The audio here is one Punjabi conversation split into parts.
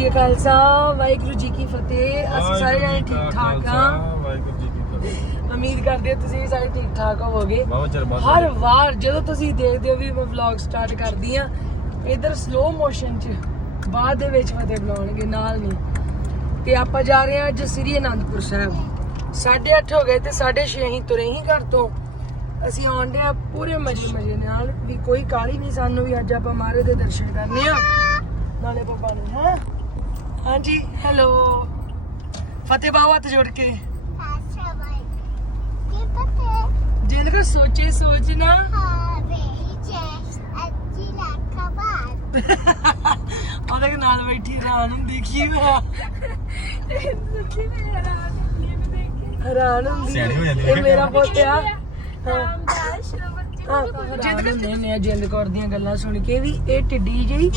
ਜੀ ਕਾ ਖਾਲਸਾ ਵਾਹਿਗੁਰੂ ਜੀ ਕੀ ਫਤਿਹ। ਅਸੀਂ ਸਾਰੇ ਜਣੇ ਠੀਕ ਠਾਕ ਹਾਂ। ਵਾਹਿਗੁਰੂ ਜੀ ਕੀ ਫਤਿਹ। ਉਮੀਦ ਕਰਦੇ ਹਾਂ ਤੁਸੀਂ ਵੀ ਸਾਰੇ ਠੀਕ ਠਾਕ ਹੋਵੋਗੇ। ਬਾਬਾ ਚਿਰ ਬਾਅਦ ਹਰ ਵਾਰ ਜਦੋਂ ਤੁਸੀਂ ਦੇਖਦੇ ਹੋ ਵੀ ਮੈਂ ਵਲੌਗ ਸਟਾਰਟ ਕਰਦੀ ਆ ਇਧਰ ਸਲੋ ਮੋਸ਼ਨ 'ਚ ਬਾਅਦ ਦੇ ਵਿੱਚ ਫਤਿਹ ਬੁਲਾਉਣਗੇ ਨਾਲ ਨਹੀਂ ਤੇ ਆਪਾਂ ਜਾ ਰਹੇ ਹਾਂ ਅੱਜ ਸ੍ਰੀ ਅਨੰਦਪੁਰ ਸਾਹਿਬ। 8:30 ਹੋ ਗਏ ਤੇ 6:30 ਅਸੀਂ ਤੁਰੇ ਹੀ ਘਰ ਤੋਂ। ਅਸੀਂ ਆਉਂਦੇ ਆ ਪੂਰੇ ਮਜੇ ਮਜੇ ਨਾਲ। ਵੀ ਕੋਈ ਕਾਲੀ ਨਹੀਂ ਸਾਨੂੰ ਵੀ ਅੱਜ ਆਪਾਂ ਮਾਰੇ ਦੇ ਦਰਸ਼ਨ ਕਰਨੇ ਆ। ਨਾਲੇ ਪਾਪਾ ਨੂੰ ਹੈ? ਹਾਂਜੀ ਹੈਲੋ ਫਤਿਹ ਬਾਬਾ ਹੱਥ ਜੋੜ ਕੇ। ਅੱਛਾ ਬਾਈ ਕੀ ਪਤਾ ਜਿੰਨ ਕੋ ਸੋਚੇ ਸੋਚਣਾ ਹਾਂ ਵੇ ਜੈਸ ਅੱਜੀ ਲੱਖਾ ਬਾਤ ਉਹਦੇ ਨਾਲ ਬੈਠੀ ਹੈਰਾਨ ਹੁੰਦੀ ਕੀ ਹੋਇਆ? ਹੈਰਾਨ ਹੁੰਦੀ। ਸਿਆਣੀ ਹੋ ਜਾਂਦੀ ਇਹ ਮੇਰਾ ਪੁੱਤ ਆ। ਹਾਂ। ਜਿੰਦ ਜਿੰਦ ਕੌਰ ਦੀਆਂ ਗੱਲਾਂ ਸੁਣ ਕੇ ਵੀ ਇਹ ਟਿੱਡੀ ਜਿਹੀ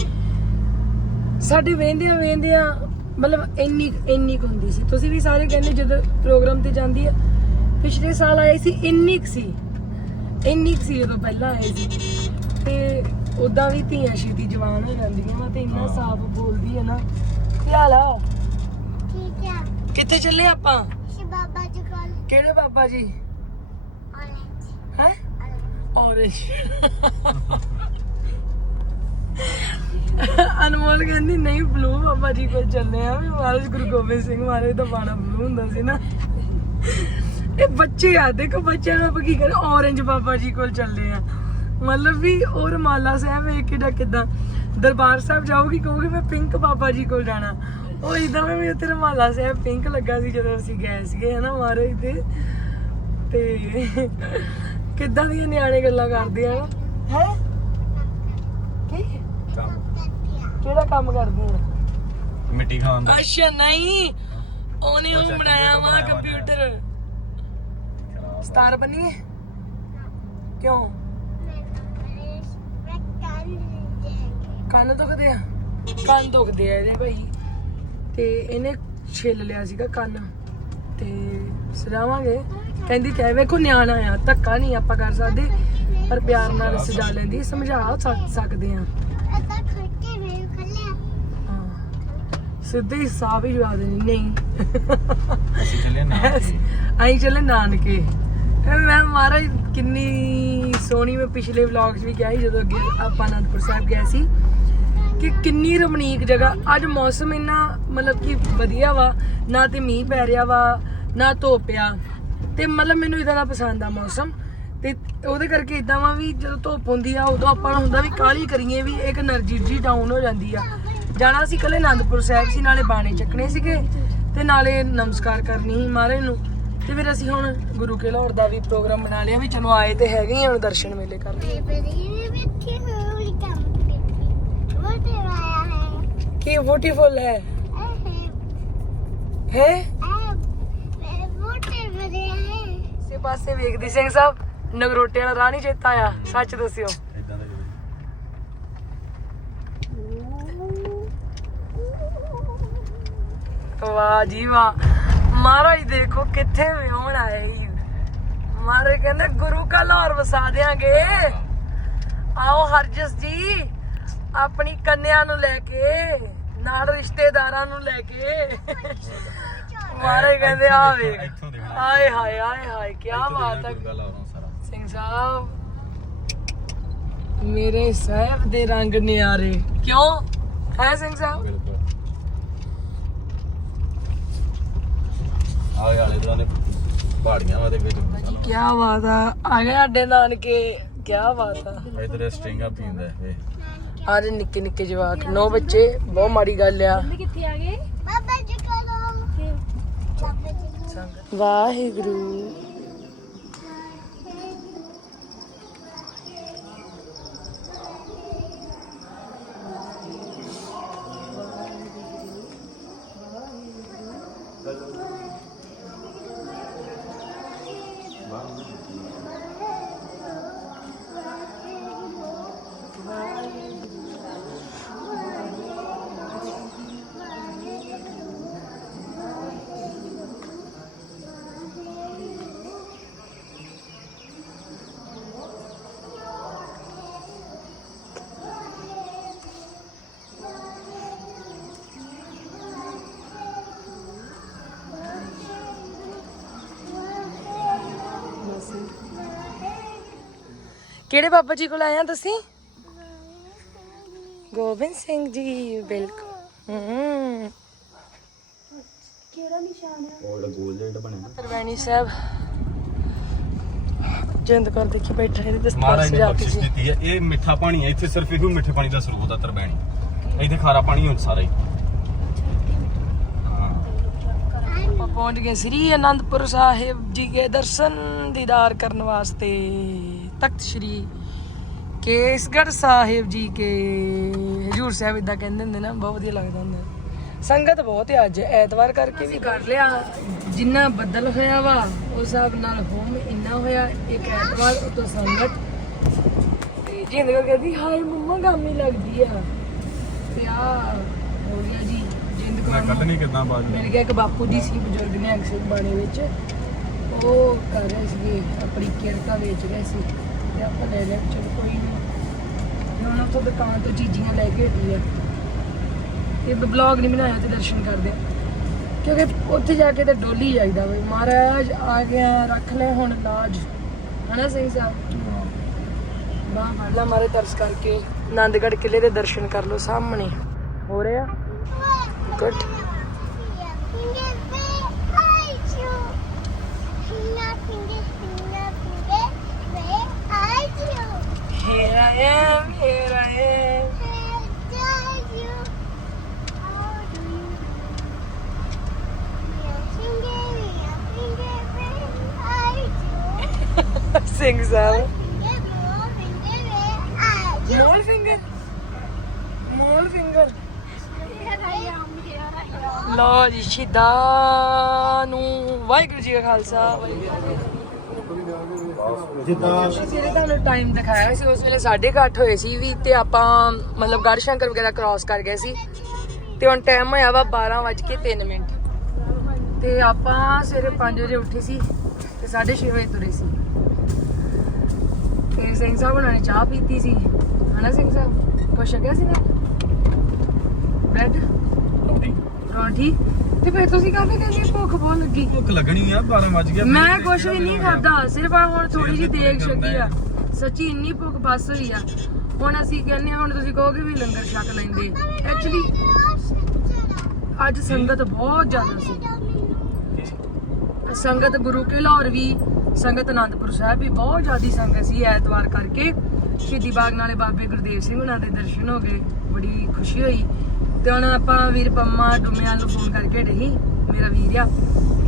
ਸਾਡੇ ਵੇਂਦਿਆਂ ਵੇਂਦਿਆਂ ਮਤਲਬ ਇੰਨੀ ਇੰਨੀ ਕੁ ਹੁੰਦੀ ਸੀ। ਤੁਸੀਂ ਵੀ ਸਾਰੇ ਕਹਿੰਦੇ ਜਦੋਂ ਪ੍ਰੋਗਰਾਮ ਤੇ ਜਾਂਦੀ ਆ ਪਿਛਲੇ ਸਾਲ ਆਏ ਸੀ ਇੰਨੀ ਕੁ ਸੀ। ਇੰਨੀ ਕੁ ਸੀ ਜਦੋਂ ਪਹਿਲਾਂ ਆਏ ਸੀ। ਤੇ ਉਦਾਂ ਵੀ ਧੀਆਂ ਛੇਤੀ ਜਵਾਨ ਹੋ ਜਾਂਦੀਆਂ ਵਾ ਤੇ ਇੰਨਾ ਸਾਫ਼ ਬੋਲਦੀ ਹੈ ਨਾ। ਕੀ ਹਾਲ ਆ? ਠੀਕ ਹੈ ਕਿੱਥੇ ਚੱਲੇ ਆਪਾਂ? ਸ਼ਿ ਬਾਬਾ ਜੀ ਕੋਲ। ਕਿਹੜੇ ਬਾਬਾ ਜੀ? ਔਰੇਂਜ ਹੈ? ਔਰੇਂਜ ਅਨਮੋਲ ਕਹਿੰਦੀ, ਨਹੀਂ ਬਲੂ ਬਾਬਾ ਜੀ ਕੋਲ ਚੱਲੇ ਆ। ਵੀ ਮਹਾਰਾਜ ਗੁਰੂ ਗੋਬਿੰਦ ਸਿੰਘ ਮਹਾਰਾਜ ਦਾ ਬਾਣਾ ਬਲੂ ਹੁੰਦਾ ਸੀ ਨਾ। ਇਹ ਬੱਚੇ ਆ, ਦੇਖੋ ਬੱਚਿਆਂ ਨੂੰ ਆਪਾਂ ਕੀ ਕਰੇ ਔਰੇਂਜ ਬਾਬਾ ਜੀ ਕੋਲ ਚੱਲੇ ਆ। ਮਤਲਬ ਵੀ ਉਹ ਰਮਾਲਾ ਸਾਹਿਬ ਵੇਖ ਕੇ ਕਿਦਾਂ? ਦਰਬਾਰ ਸਾਹਿਬ ਜਾਓਗੀ, ਕਹੋਗੇ, ਮੈਂ ਪਿੰਕ ਬਾਬਾ ਜੀ ਕੋਲ ਜਾਣਾ। ਉਹ ਇਦਾਂ ਵੀ ਉੱਥੇ ਰਮਾਲਾ ਸਾਹਿਬ ਪਿੰਕ ਲੱਗਾ ਸੀ ਜਦੋਂ ਅਸੀਂ ਗਏ ਸੀਗੇ, ਹਨਾ ਮਹਾਰਾਜ ਦੇ। ਤੇ ਕਿੱਦਾਂ ਦੀਆਂ ਨਿਆਣੇ ਗੱਲਾਂ ਕਰਦੇ ਆ ਹੈ? ਕੀ? ਕਿਹੜਾ ਕੰਮ ਕਰਦੇ ਆ? ਮਿੱਟੀ ਖਾਣ ਦਾ। ਅੱਛਾ ਨਹੀਂ। ਉਹਨੇ ਉਹ ਬਣਾਇਆ ਵਾ। ਕੰਪਿਊਟਰ ਸਟਾਰ ਬਣੀਏ? ਕਿਉਂ? ਕੰਨ ਦੁਖਦੇ ਆ? ਕੰਨ ਦੁਖਦੇ ਆ ਇਹਦੇ ਭਾਈ। ਤੇ ਇਹਨੇ ਛਿੱਲ ਲਿਆ ਸੀਗਾ ਕੰਨ। ਤੇ ਸਜਾਵਾਂਗੇ। ਕਹਿੰਦੀ ਚਾਹੇ ਵੇਖੋ ਨਿਆਣਾ ਆ ਧੱਕਾ ਨਹੀਂ ਆਪਾਂ ਕਰ ਸਕਦੇ। ਪਰ ਪਿਆਰ ਨਾਲ ਸਜਾ ਲੈਂਦੀ ਸਮਝਾ ਸਕ- ਸਕਦੇ ਆ ਅਦਾ ਖੱਟੇ ਵੇ ਖੱਲਿਆ ਹਾਂ। ਸਿੱਧੇ ਹੀ ਸਾਫ਼ ਹੀ ਜਵਾ ਦੇਣੀ ਨਹੀਂ। ਅਸੀਂ ਚੱਲੇ ਨਾਨਕੇ। ਅਸੀਂ ਚੱਲੇ ਨਾਨਕੇ। ਮੈਂ ਮਹਾਰਾਜ ਕਿੰਨੀ ਸੋਹਣੀ ਮੈਂ ਪਿਛਲੇ ਵਲੌਗ 'ਚ ਵੀ ਕਿਹਾ ਸੀ ਜਦੋਂ ਅੱਗੇ ਆਪਾਂ ਅਨੰਦਪੁਰ ਸਾਹਿਬ ਗਏ ਸੀ ਕਿ ਕਿੰਨੀ ਰਮਣੀਕ ਜਗ੍ਹਾ। ਅੱਜ ਮੌਸਮ ਇੰਨਾ ਮਤਲਬ ਕਿ ਵਧੀਆ ਵਾ ਨਾ ਤੇ ਮੀਂਹ ਪੈ ਰਿਹਾ ਵਾ ਨਾ ਧੋਪਿਆ ਤੇ ਮਤਲਬ ਮੈਨੂੰ ਇਦਾਂ ਦਾ ਪਸੰਦ ਆ ਮੌਸਮ। ਤੇ ਉਹਦੇ ਕਰਕੇ ਇਦਾਂ ਵਾ ਵੀ ਜਦੋਂ ਧੁੱਪ ਹੁੰਦੀ ਆ ਉਦੋਂ ਆਪਾਂ ਹੁੰਦਾ ਵੀ ਕਾਲੀ ਕਰੀਏ ਵੀ ਇੱਕ એનર્ਜੀ ਜੀ ਡਾਊਨ ਹੋ ਜਾਂਦੀ ਆ। ਜਾਣਾ ਸੀ ਕੱਲੇ ਆਨੰਦਪੁਰ ਸਾਹਿਬ ਸੀ ਨਾਲੇ ਬਾਣੇ ਚੱਕਣੇ ਸੀਗੇ ਤੇ ਨਾਲੇ ਨਮਸਕਾਰ ਕਰਨੀ ਸੀ ਮਹਾਰਾਜ ਨੂੰ। ਤੇ ਫਿਰ ਅਸੀਂ ਹੁਣ ਗੁਰੂ ਕੇ ਲਾਹੌਰ ਦਾ ਵੀ ਪ੍ਰੋਗਰਾਮ ਬਣਾ ਲਿਆ ਵੀ ਚਲੋ ਆਏ ਤੇ ਹੈਗੇ ਹੀ ਹੁਣ ਦਰਸ਼ਨ ਮੇਲੇ ਕਰ ਲਈਏ ਕੀ ਬਿਊਟੀਫੁਲ ਹੈ? ਹੈ? ਸੇ ਪਾਸੇ ਵੇਖਦੀ ਸਿੰਘ ਸਾਹਿਬ ਨਗਰੋਟੇ ਵਾਲਾ ਰਾਹ ਨਹੀਂ ਚੇਤਾ ਆ ਸੱਚ ਦੱਸਿਓ ਇਦਾਂ ਦਾ ਵਾਹ ਜੀ ਵਾਹ। ਮਹਾਰਾਜ ਦੇਖੋ ਕਿੱਥੇ ਵਿਉਣ ਆਏ ਹੀ ਮਹਾਰਾਜ ਕਹਿੰਦੇ ਗੁਰੂ ਕਾ ਲਾਹੌਰ ਵਸਾ ਦੇਾਂਗੇ ਆਓ ਹਰਜਸ ਜੀ ਆਪਣੀ ਕੰਨਿਆ ਨੂੰ ਲੈ ਕੇ ਨਾਲ ਰਿਸ਼ਤੇਦਾਰਾਂ ਨੂੰ ਲੈ ਕੇ। ਮਹਾਰਾਜ ਕਹਿੰਦੇ ਆ ਵੇਖ। ਆਏ ਹਾਏ ਆਏ ਹਾਏ ਕੀ ਬਾਤ ਹੈ। ਸਿੰਘ ਸਾਹਿਬ ਮੇਰੇ ਸਾਹਿਬ ਦੇ ਰੰਗ ਨਿਆਰੇ। ਕਿਉਂ? ਹੈ ਸਿੰਘ ਸਾਹਿਬ? ਆਲੇ ਆਲੇ ਦੁਆਲੇ ਪਹਾੜੀਆਂ ਵਾ ਦੇ ਵਿੱਚ ਭਾਜੀ ਕੀ ਬਾਤ ਆ। ਆ ਗਏ ਸਾਡੇ ਨਾਨਕੇ। ਕੀ ਬਾਤ ਆ। ਇਧਰ ਸਟ੍ਰਿੰਗਾ ਪੀਂਦਾ ਇਹ। ਆਰੇ ਨਿੱਕੇ ਨਿੱਕੇ ਜਵਾਕ ਨੌ ਬੱਚੇ ਬਹੁਤ ਮਾੜੀ ਗੱਲ ਆ। ਕਿੱਥੇ ਆ ਗਏ? ਬਾਬਾ ਜੀ ਕੋਲੋਂ ਵਾਹਿਗੁਰੂ। Thank you. Wow. ਕਿਹੜੇ ਬਾਬਾ ਜੀ ਕੋਲ ਆਏ ਆ ਤੁਸੀਂ? ਗੋਬਿੰਦ ਸਿੰਘ ਜੀ ਬਿਲਕੁਲ। ਹੂੰ। ਉਹ ਜਿਹੜਾ ਗੋਲ ਜਿਹੜਾ ਬਣਿਆ ਤਰਵੈਣੀ ਸਾਹਿਬ। ਜਿੰਦ ਕਰ ਦੇਖੀ ਬੈਠਾ ਇਹਦੇ ਦਸਤਾਰ ਮਹਾਰਾਜ ਨੇ ਸਜਾ ਕੇ ਬਖਸ਼ਿਸ਼ ਜੀ। ਦਿੱਤੀ ਹੈ। ਇਹ ਮਿੱਠਾ ਪਾਣੀ ਹੈ। ਇੱਥੇ ਸਿਰਫ ਇਹੋ ਮਿੱਠੇ ਪਾਣੀ ਦਾ ਸਰੋਤ ਆ ਤਰਬੈਣੀ ਇੱਥੇ ਖਾਰਾ ਪਾਣੀ ਹੁੰਦਾ ਸਾਰਾ ਹੀ। ਹਾਂ। ਆਪਾਂ ਪਹੁੰਚ ਗਏ ਸ੍ਰੀ ਅਨੰਦਪੁਰ ਸਾਹਿਬ ਜੀ ਕੇ ਦਰਸ਼ਨ ਦੀਦਾਰ ਕਰਨ ਵਾਸਤੇ। ਤਖਤ ਸ੍ਰੀ ਕੇਸਗੜ੍ਹ ਸਾਹਿਬ ਜੀ ਕੇ ਹਜੂਰ ਸਾਹਿਬ ਇਦਾਂ ਕਹਿੰਦੇ ਹੁੰਦੇ ਨਾ ਬਹੁਤ ਵਧੀਆ ਲੱਗਦਾ ਹੁੰਦਾ। ਸੰਗਤ ਬਹੁਤ ਹੈ ਅੱਜ ਐਤਵਾਰ ਕਰਕੇ ਵੀ ਕਰ ਲਿਆ ਜਿੰਨਾ ਬੱਦਲ ਹੋਇਆ ਵਾ ਉਸ ਹਿਸਾਬ ਨਾਲ ਹੋਮ ਇੰਨਾ ਹੋਇਆ ਇੱਕ ਐਤਵਾਰ ਉਤੋਂ ਸੰਗਤ। ਤੇ ਜਿੰਦ ਕਰ ਕਹਿੰਦੀ ਹਾਏ ਮੰਮਾ ਗਾਮੀ ਲੱਗਦੀ ਆ। ਤੇ ਆ ਹੋ ਗਿਆ ਜੀ ਜਿੰਦ ਮੈਂ ਕੌਰ ਮਿਲ ਗਿਆ ਇੱਕ ਬਾਪੂ ਜੀ ਸੀ ਬਜ਼ੁਰਗ ਨੇ ਅਕਸਰ ਬਾਣੇ ਵਿੱਚ। ਉਹ ਕਰ ਰਹੇ ਸੀਗੇ, ਆਪਣੀ ਕਿਰਤਾ ਵੇਚ ਰਹੇ ਸੀ। ਤੇ ਆਪਾਂ ਲੈ ਲਿਆ, ਚਲ ਕੋਈ ਨਹੀਂ ਤੇ ਹੁਣ ਉੱਥੋਂ ਦੁਕਾਨ ਤੋਂ ਚੀਜ਼ੀਆਂ ਲੈ ਕੇ ਹਟੀ ਆ। ਤੇ ਬਲੌਗ ਨਹੀਂ ਬਣਾਇਆ ਤੇ ਦਰਸ਼ਨ ਕਰਦੇ ਕਿਉਂਕਿ ਉੱਥੇ ਜਾ ਕੇ ਤੇ ਡੋਲੀ ਜਾਈਦਾ ਬਈ। ਮਹਾਰਾਜ, ਆ ਗਿਆ, ਰੱਖ ਲੈ ਹੁਣ ਲਾਜ ਹਨਾ ਸਹੀ ਸਾਹਿਬ? ਬਾਹ ਫੜ ਲਾ ਮਾਰੇ ਦਰਸ ਕਰਕੇ ਆਨੰਦਗੜ੍ਹ ਕਿਲੇ ਦੇ ਦਰਸ਼ਨ ਕਰ ਲਓ, ਸਾਹਮਣੇ। ਹੋ ਰਿਹਾ? Good Finger, where are you? Finger, finger, finger, finger, where are you? Here I am, here I am. Where are you? How do you do? Finger, finger, finger, where are you? Sing Sal. Finger, more finger, where are you? Small finger. Small finger. Here I am, here I am. ਲੋ ਜੀ ਸ਼ਹੀਦਾਂ ਨੂੰ ਵਾਹਿਗੁਰੂ ਜੀ ਕਾ ਖਾਲਸਾ ਵਾਹਿਗੁਰੂ ਜੀ ਕੀ ਫਤਿਹ ਜਿਹੜੇ ਤੁਹਾਨੂੰ ਟਾਈਮ ਦਿਖਾਇਆ ਸੀ ਉਸ ਵੇਲੇ 8:30 ਹੋਏ ਸੀ ਵੀ ਤੇ ਆਪਾਂ ਮਤਲਬ ਗੜ ਸ਼ੰਕਰ ਵਗੈਰਾ ਕ੍ਰਾਸ ਕਰ ਗਏ ਸੀ। ਤੇ ਹੁਣ ਟਾਈਮ ਹੋਇਆ ਵਾ 12:03 ਮਿੰਟ। ਤੇ ਆਪਾਂ ਸਵੇਰੇ 5 ਵਜੇ ਉੱਠੇ ਸੀ ਤੇ 6:30 ਵਜੇ ਤੁਰੇ ਸੀ। ਤੇ ਸਿੰਘ ਸਾਹਿਬ ਉਹਨਾਂ ਨੇ ਚਾਹ ਪੀਤੀ ਸੀ। ਹਨਾ ਸਿੰਘ ਸਾਹਿਬ? ਕੁਛ ਛਕਿਆ ਸੀ ਨਾ ਬ੍ਰੈਡ ਪਰੌਂਠੀ ਤੇ ਫਿਰ ਤੁਸੀਂ ਕਾਹਦੇ ਕਹਿੰਦੇ ਭੁੱਖ ਬਹੁਤ ਲੱਗੀ। ਭੁੱਖ ਲੱਗਣੀ ਆ 12 ਵਜ ਗਿਆ ਮੈਂ ਕੁਛ ਵੀ ਨਹੀਂ ਖਾਦਾ ਸਿਰਫ ਆਹ ਹੁਣ ਥੋੜੀ ਜਿਹੀ ਦੇਖ ਛਕੀ ਆ। ਸੱਚੀ ਇੰਨੀ ਭੁੱਖ ਬਸ ਹੋਈ ਆ। ਹੁਣ ਅਸੀਂ ਕਹਿੰਦੇ ਹੁਣ ਤੁਸੀਂ ਕਹੋਗੇ ਵੀ ਲੰਗਰ ਛਕ ਲੈਂਦੇ। ਐਕਚੁਅਲੀ ਅੱਜ ਸੰਗਤ ਬਹੁਤ ਜ਼ਿਆਦਾ ਸੀ। ਸੰਗਤ ਗੁਰੂ ਕੇ ਲਾਹੌਰ ਵੀ ਸੰਗਤ ਆਨੰਦਪੁਰ ਸਾਹਿਬ ਵੀ ਬਹੁਤ ਜ਼ਿਆਦੀ ਸੰਗਤ ਸੀ ਐਤਵਾਰ ਕਰਕੇ। ਸ਼ਹੀਦੀ ਬਾਗ ਨਾਲੇ ਬਾਬੇ ਗੁਰਦੇਵ ਸਿੰਘ ਉਹਨਾਂ ਦੇ ਦਰਸ਼ਨ ਹੋ ਗਏ ਬੜੀ ਖੁਸ਼ੀ ਹੋਈ। ਤੇ ਹੁਣ ਆਪਾਂ ਵੀਰ ਪੰਮਾ, ਡੁੰਮਿਆਂ ਨੂੰ ਫੋਨ ਕਰਕੇ ਰਹੀ ਮੇਰਾ ਵੀਰ ਆ,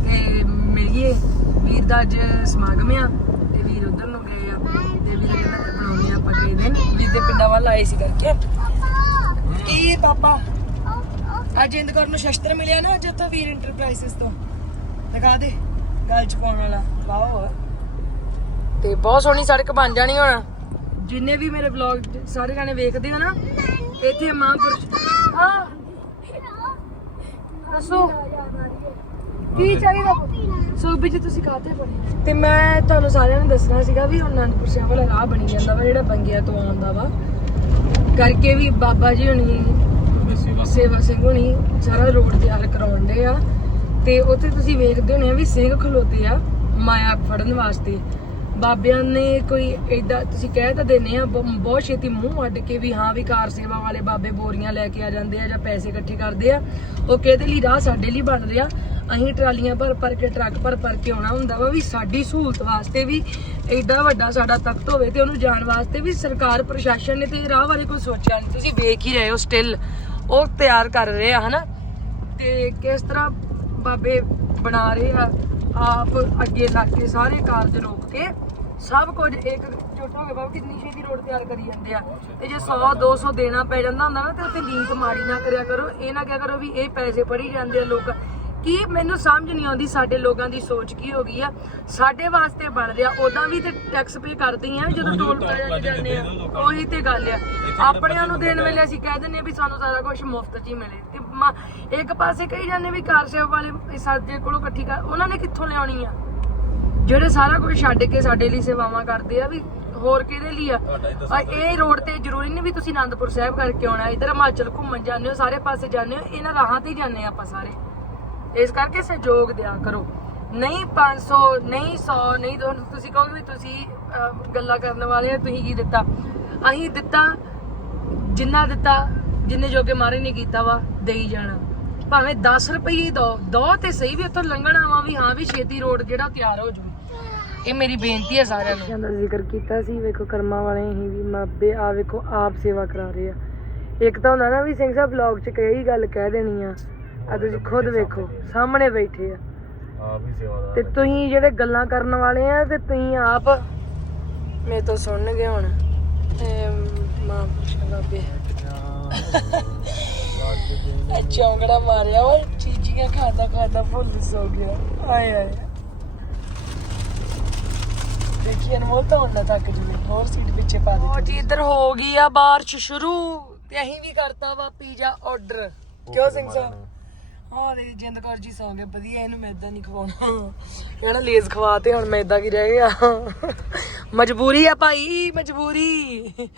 ਤੇ ਮਿਲੀਏ। ਵੀਰ ਦਾ ਅੱਜ ਸਮਾਗਮ ਆ, ਤੇ ਵੀਰ ਉਧਰ ਨੂੰ ਗਏ ਆ। ਤੇ ਵੀਰ ਕਹਿੰਦਾ ਫਿਰ ਬਣਾਉਂਦੇ ਆ ਆਪਾਂ ਦਿਨ। ਵੀਰ ਦੇ ਪਿੰਡਾਂ ਵੱਲ ਆਏ ਸੀ ਕਰਕੇ। ਕੀ ਪਾਪਾ? ਅੱਜ ਇੰਦਕੌਰ ਨੂੰ ਸ਼ਸਤਰ ਮਿਲਿਆ ਨਾ, ਅੱਜ ਉੱਥੋਂ ਵੀਰ ਇੰਟਰਪ੍ਰਾਈਜ਼ਸ ਤੋਂ। ਲਗਾ ਦੇ, ਗੱਲ ਚ ਪਾਉਣ ਵਾਲਾ। ਵਾਓ। ਤੇ ਬਹੁਤ ਸੋਹਣੀ ਸੜਕ ਬਣ ਜਾਣੀ ਹੁਣ। ਜਿੰਨੇ ਵੀ ਮੇਰੇ ਵਲੌਗ ਸਾਰੇ ਜਾਣੇ ਵੇਖਦੇ ਹੋ ਨਾ, ਇੱਥੇ ਮਹਾਂਪੁਰਸ਼ ਹਾਂ ਦੱਸੋ। ਕੀ ਚਾਹੀਦਾ? ਸੋ ਜੀ, ਤੁਸੀਂ ਕਾਹਤੇ ਪੜੇ ਤੇ ਮੈਂ ਤੁਹਾਨੂੰ ਸਾਰਿਆਂ ਨੂੰ ਦੱਸਣਾ ਸੀਗਾ ਵੀ ਹੁਣ ਅਨੰਦਪੁਰ ਸਾਹਿਬ ਵਾਲਾ ਰਾਹ ਬਣੀ ਜਾਂਦਾ ਵਾ, ਜਿਹੜਾ ਬੰਗਿਆ ਤੋਂ ਆਉਂਦਾ ਵਾ। ਕਰਕੇ ਵੀ ਬਾਬਾ ਜੀ ਹੁਣੀ, ਸੇਵਾ ਸਿੰਘ ਹੁਣੀ ਸਾਰਾ ਰੋਡ ਤਿਆਰ ਕਰਾਉਂਦੇ ਆ। ਤੇ ਉੱਥੇ ਤੁਸੀਂ ਵੇਖਦੇ ਹੋਣੇ ਆ ਵੀ ਸਿੰਘ ਖਲੋਤੇ ਆ ਮਾਇਆ ਫੜਨ ਵਾਸਤੇ। ਬਾਬਿਆਂ ਨੇ ਕੋਈ ਏਦਾਂ ਤੁਸੀਂ ਕਹਿ ਤਾਂ ਦਿੰਦੇ ਆ, ਬ- ਬਹੁਤ ਛੇਤੀ ਮੂੰਹ ਅੱਡ ਕੇ ਵੀ ਹਾਂ ਵੀ ਕਾਰ ਸੇਵਾ ਵਾਲੇ ਬਾਬੇ ਬੋਰੀਆਂ ਲੈ ਕੇ ਆ ਜਾਂਦੇ ਆ ਜਾਂ ਪੈਸੇ ਇਕੱਠੇ ਕਰਦੇ ਆ, ਉਹ ਕਿਹਦੇ ਲਈ ਰਾਹ ਸਾਡੇ ਲਈ ਬਣ ਰਿਹਾ? ਅਸੀਂ ਟਰਾਲੀਆਂ ਭਰ ਭਰ ਕੇ, ਟਰੱਕ ਭਰ ਭਰ ਕੇ ਆਉਣਾ ਹੁੰਦਾ ਵਾ ਵੀ ਸਾਡੀ ਸਹੂਲਤ ਵਾਸਤੇ ਵੀ ਐਡਾ ਵੱਡਾ ਸਾਡਾ ਤਖਤ ਹੋਵੇ ਤੇ ਉਹਨੂੰ ਜਾਣ ਵਾਸਤੇ ਵੀ ਸਰਕਾਰ, ਪ੍ਰਸ਼ਾਸਨ ਨੇ ਤੇ ਰਾਹ ਬਾਰੇ ਕੋਈ ਸੋਚਿਆ ਨਹੀਂ ਤੁਸੀਂ ਵੇਖ ਹੀ ਰਹੇ ਹੋ ਸਟਿਲ ਉਹ ਤਿਆਰ ਕਰ ਰਹੇ ਆ, ਹਨਾ? ਤੇ ਕਿਸ ਤਰ੍ਹਾਂ ਬਾਬੇ ਬਣਾ ਰਹੇ ਆ, ਆਪ ਅੱਗੇ ਲੱਗ ਕੇ ਸਾਰੇ ਕਾਰਜ ਰੋਕ ਕੇ ਸਭ ਕੁਝ ਇੱਕ ਜੁੱਟ ਹੋ ਕੇ ਬਾਬਾ ਕਿੰਨੀ ਛੇਤੀ ਰੋਡ ਤਿਆਰ ਕਰੀ ਜਾਂਦੇ ਆ। ਤੇ ਜੇ 100 200 ਦੇਣਾ ਪੈ ਜਾਂਦਾ ਹੁੰਦਾ ਨਾ ਤੇ ਉੱਤੇ ਲੀਕ ਮਾਰੀ ਨਾ ਕਰਿਆ ਕਰੋ। ਇਹ ਨਾ ਕਿਹਾ ਕਰੋ ਵੀ ਇਹ ਪੈਸੇ ਪੜੀ ਜਾਂਦੇ ਆ ਲੋਕ। ਕੀ ਮੈਨੂੰ ਸਮਝ ਨਹੀਂ ਆਉਂਦੀ ਸਾਡੇ ਲੋਕਾਂ ਦੀ ਸੋਚ ਕੀ ਹੋ ਗਈ ਆ? ਸਾਡੇ ਵਾਸਤੇ ਬਣ ਰਿਹਾ ਉਦਾਂ ਵੀ ਤੇ ਟੈਕਸ ਪੇ ਕਰਦੇ ਆ ਜਦੋਂ ਟੋਲ ਪਲਾਜ਼ਾ ਤੇ ਜਾਂਦੇ ਆ। ਉਹੀ ਤੇ ਗੱਲ ਆ। ਆਪਣਿਆਂ ਨੂੰ ਦੇਣ ਵੇਲੇ ਅਸੀਂ ਕਹਿ ਆ ਵੀ ਸਾਨੂੰ ਸਾਰਾ ਕੁਝ ਮੁਫਤ 'ਚ ਹੀ ਮਿਲੇ। ਤੇ ਮ- ਇੱਕ ਪਾਸੇ ਕਹੀ ਜਾਂਦੇ ਵੀ ਕਾਰ ਸੇਵ ਵਾਲੇ ਸਾਡੇ ਕੋਲੋਂ ਇਕੱਠੀ ਕਰ ਉਹਨਾਂ ਨੇ ਕਿੱਥੋਂ ਲਿਆਉਣੀ ਆ? ਜਿਹੜੇ ਸਾਰਾ ਕੁਝ ਛੱਡ ਕੇ ਸਾਡੇ ਲਈ ਸੇਵਾਵਾਂ ਕਰਦੇ ਆ ਵੀ ਹੋਰ ਕਿਹਦੇ ਲਈ ਆ? ਆ ਇਹ ਰੋਡ ਤੇ ਜ਼ਰੂਰੀ ਨਹੀਂ ਵੀ ਤੁਸੀਂ ਆਨੰਦਪੁਰ ਸਾਹਿਬ ਕਰਕੇ ਆਉਣਾ ਇਧਰ ਹਿਮਾਚਲ ਘੁੰਮਣ ਜਾਂਦੇ ਹੋ ਸਾਰੇ ਪਾਸੇ ਜਾਂਦੇ ਹੋ ਇਹਨਾਂ ਰਾਹਾਂ ਤੇ ਜਾਂਦੇ ਆ ਆਪਾਂ ਸਾਰੇ। ਇਸ ਕਰਕੇ ਸਹਿਯੋਗ ਦਿਆ ਕਰੋ। ਨਹੀਂ 500 ਨਹੀਂ 100 ਨਹੀਂ ਦੋ ਤੁਸੀਂ ਕਹੋਗੇ ਵੀ ਤੁਸੀਂ ਗੱਲਾਂ ਕਰਨ ਵਾਲੇ ਆ ਤੁਸੀਂ ਕੀ ਦਿੱਤਾ? ਅਸੀਂ ਦਿੱਤਾ ਜਿੰਨਾ ਦਿੱਤਾ ਜਿੰਨੇ ਜੋਗੇ ਮਾਰੇ ਨੇ ਕੀਤਾ ਵਾ ਦੇਈ ਜਾਣਾ। ਭਾਵੇਂ 10 ਰੁਪਏ ਦੋ ਦੋ ਤੇ ਸਹੀ ਵੀ ਉੱਥੋਂ ਲੰਘਣਾ ਵਾ ਵੀ ਹਾਂ ਵੀ ਛੇਤੀ ਰੋਡ ਜਿਹੜਾ ਤਿਆਰ ਹੋ ਜੂ ਇਹ ਮੇਰੀ ਬੇਨਤੀ ਹੈ ਸਾਰਿਆਂ ਨੂੰ। ਦਾ ਜ਼ਿਕਰ ਕੀਤਾ ਸੀ ਵੇਖੋ ਕਰਮਾਂ ਵਾਲੇ ਹੀ ਵੀ ਮਾਪੇ ਆ ਵੇਖੋ ਆਪ ਸੇਵਾ ਕਰਾ ਰਹੇ ਆ। ਇੱਕ ਤਾਂ ਹੁੰਦਾ ਨਾ ਵੀ ਸਿੰਘ ਸਾਹਿਬ ਵਲੌਗ 'ਚ ਕਈ ਗੱਲ ਕਹਿ ਦੇਣੀ ਆ ਆ ਤੁਸੀਂ ਖੁਦ ਵੇਖੋ ਸਾਹਮਣੇ ਬੈਠੇ ਆ। ਸੇਵਾਦਾਰ ਤੇ ਤੁਸੀਂ ਜਿਹੜੇ ਗੱਲਾਂ ਕਰਨ ਵਾਲੇ ਆ ਤੇ ਤੁਸੀਂ ਆਪ ਮੇਰੇ ਤੋਂ ਸੁਣਨਗੇ ਹੁਣ। ਤੇ ਮਾਂ ਪੁੱਛਣਾ ਬੇ ਚੌਂਗੜਾ ਮਾਰਿਆ ਵਾ ਚੀਜ਼ੀਆਂ ਖਾਦਾ ਖਾਦਾ ਭੁੱਲ ਸੋ ਗਿਆ। ਆਏ ਆਏ ਦੇਖੀ ਅਨਮੋਲ ਤਾਂ ਹੁਣ ਨਾ ਤੱਕ ਜੀ ਹੋਰ ਸੀਟ ਪਿੱਛੇ ਪਾ ਦੇ ਜੀ ਇੱਧਰ ਹੋ ਗਈ ਆ ਬਾਰਿਸ਼ ਸ਼ੁਰੂ ਤੇ ਅਸੀਂ ਵੀ ਕਰਤਾ ਵਾ ਪੀਜ਼ਾ ਆਰਡਰ ਕਿਉਂ ਸਿੰਘ ਸਾਹਿਬ? ਹਾਂ ਦੇ ਜਿੰਦ ਕੌਰ ਜੀ ਸੌਂ ਗਏ ਵਧੀਆ ਇਹਨੂੰ ਮੈਦਾ ਨਹੀਂ ਖਵਾਉਣਾ। ਕਹਿਣਾ ਲੇਜ਼ ਖਵਾ ਤੇ ਹੁਣ ਮੈਦਾ ਕੀ ਰਹਿ ਗਿਆ। ਮਜਬੂਰੀ ਆ ਭਾਈ ਮਜਬੂਰੀ।